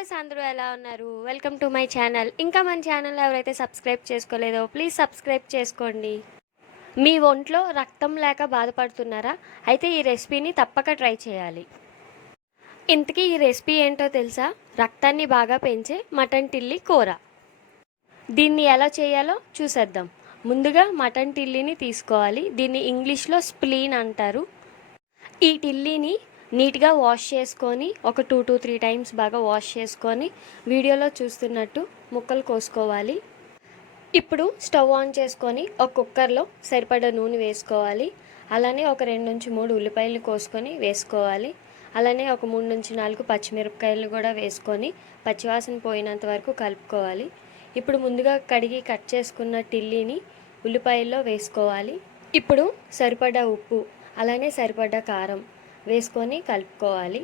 Guys అందరూ ఎలా ఉన్నారు? వెల్కమ్ టు మై ఛానల్ ఇంకా మన ఛానల్ ఎవరైతే సబ్స్క్రైబ్ చేసుకోలేదో ప్లీజ్ సబ్స్క్రైబ్ చేసుకోండి. మీ ఒంట్లో రక్తం లేక బాధపడుతున్నారా? అయితే ఈ రెసిపీని తప్పక ట్రై చేయాలి. ఇంతకీ ఈ రెసిపీ ఏంటో తెలుసా? రక్తాన్ని బాగా పెంచే మటన్ టిల్లి కూర. దీన్ని ఎలా చేయాలో చూసేద్దాం. ముందుగా మటన్ టిల్లీని తీసుకోవాలి. దీన్ని ఇంగ్లీష్లో స్ప్లీన్ అంటారు. ఈ టిల్లీని నీట్గా వాష్ చేసుకొని ఒక టూ టూ త్రీ టైమ్స్ బాగా వాష్ చేసుకొని వీడియోలో చూస్తున్నట్టు ముక్కలు కోసుకోవాలి. ఇప్పుడు స్టవ్ ఆన్ చేసుకొని ఒక కుక్కర్లో సరిపడా నూనె వేసుకోవాలి. అలానే ఒక రెండు నుంచి మూడు ఉల్లిపాయలు కోసుకొని వేసుకోవాలి. అలానే ఒక మూడు నుంచి నాలుగు పచ్చిమిరపకాయలు కూడా వేసుకొని పచ్చివాసన పోయినంత వరకు కలుపుకోవాలి. ఇప్పుడు ముందుగా కడిగి కట్ చేసుకున్న టిల్లీని ఉల్లిపాయల్లో వేసుకోవాలి. ఇప్పుడు సరిపడా ఉప్పు అలానే సరిపడా కారం వేసుకొని కలుపుకోవాలి.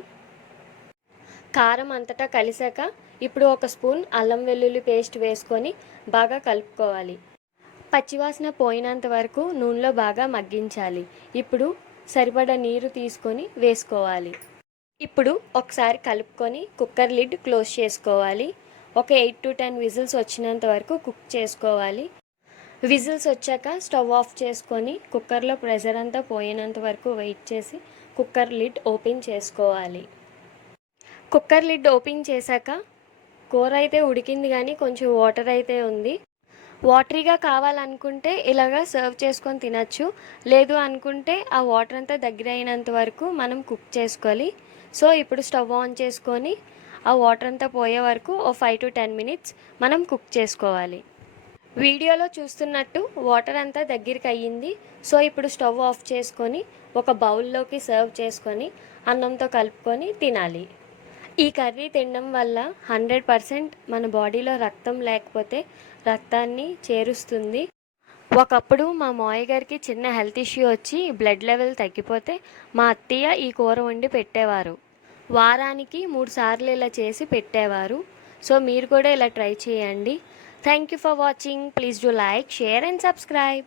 కారం అంతటా కలిసాక ఇప్పుడు ఒక స్పూన్ అల్లం వెల్లుల్లి పేస్ట్ వేసుకొని బాగా కలుపుకోవాలి. పచ్చివాసన పోయినంత వరకు నూనెలో బాగా మగ్గించాలి. ఇప్పుడు సరిపడా నీరు తీసుకొని వేసుకోవాలి. ఇప్పుడు ఒకసారి కలుపుకొని కుక్కర్ లిడ్ క్లోజ్ చేసుకోవాలి. ఒక ఎయిట్ టు టెన్ విజిల్స్ వచ్చినంత వరకు కుక్ చేసుకోవాలి. విజిల్స్ వచ్చాక స్టవ్ ఆఫ్ చేసుకొని కుక్కర్లో ప్రెషర్ అంతా పోయినంత వరకు వెయిట్ చేసి కుక్కర్ లిడ్ ఓపెన్ చేసుకోవాలి. కుక్కర్ లిడ్ ఓపెన్ చేశాక కూర అయితే ఉడికింది కానీ కొంచెం వాటర్ అయితే ఉంది. వాటరీగా కావాలనుకుంటే ఇలాగా సర్వ్ చేసుకొని తినచ్చు. లేదు అనుకుంటే ఆ వాటర్ అంతా దగ్గర అయినంత వరకు మనం కుక్ చేసుకోవాలి. సో ఇప్పుడు స్టవ్ ఆన్ చేసుకొని ఆ వాటర్ అంతా పోయే వరకు ఓ ఫైవ్ టు టెన్ మినిట్స్ మనం కుక్ చేసుకోవాలి. వీడియోలో చూస్తున్నట్టు వాటర్ అంతా దగ్గరికి అయ్యింది సో ఇప్పుడు స్టవ్ ఆఫ్ చేసుకొని ఒక బౌల్లోకి సర్వ్ చేసుకొని అన్నంతో కలుపుకొని తినాలి. ఈ కర్రీ తినడం వల్ల హండ్రెడ్ పర్సెంట్ మన బాడీలో రక్తం లేకపోతే రక్తాన్ని చేరుస్తుంది. ఒకప్పుడు మా మాయ గారికి చిన్న హెల్త్ ఇష్యూ వచ్చి బ్లడ్ లెవెల్ తగ్గిపోతే మా అత్తయ్య ఈ కూర వండి పెట్టేవారు. వారానికి మూడు సార్లు ఇలా చేసి పెట్టేవారు. సో మీరు కూడా ఇలా ట్రై చేయండి. Thank you for watching. Please do like, share and subscribe.